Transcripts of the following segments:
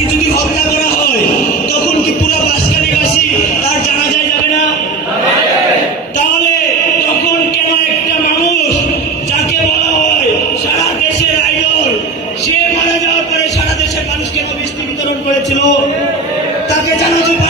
তাকে যদি হত্যা করা হয়, তখন কি পুরো বাসকালীবাসী তার জানাজায় যাবে না? তাহলে তখন কেন একটা মানুষ যাকে বলা হয় সারা দেশের আইডল, সে মারা যাওয়ার পরে সারা দেশের মানুষ কেন বৃষ্টি বিতরণ করেছিল? তাকে জানা পারানোর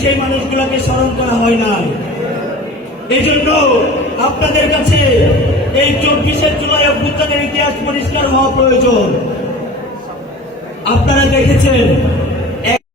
সেই মানুষগুলোকে স্মরণ করা হয় না এই জন্য আপনাদের কাছে এই চব্বিশে জুলাই অভ্যুত্থানের ইতিহাস পরিষ্কার হওয়া প্রয়োজন। আপনারা দেখেছেন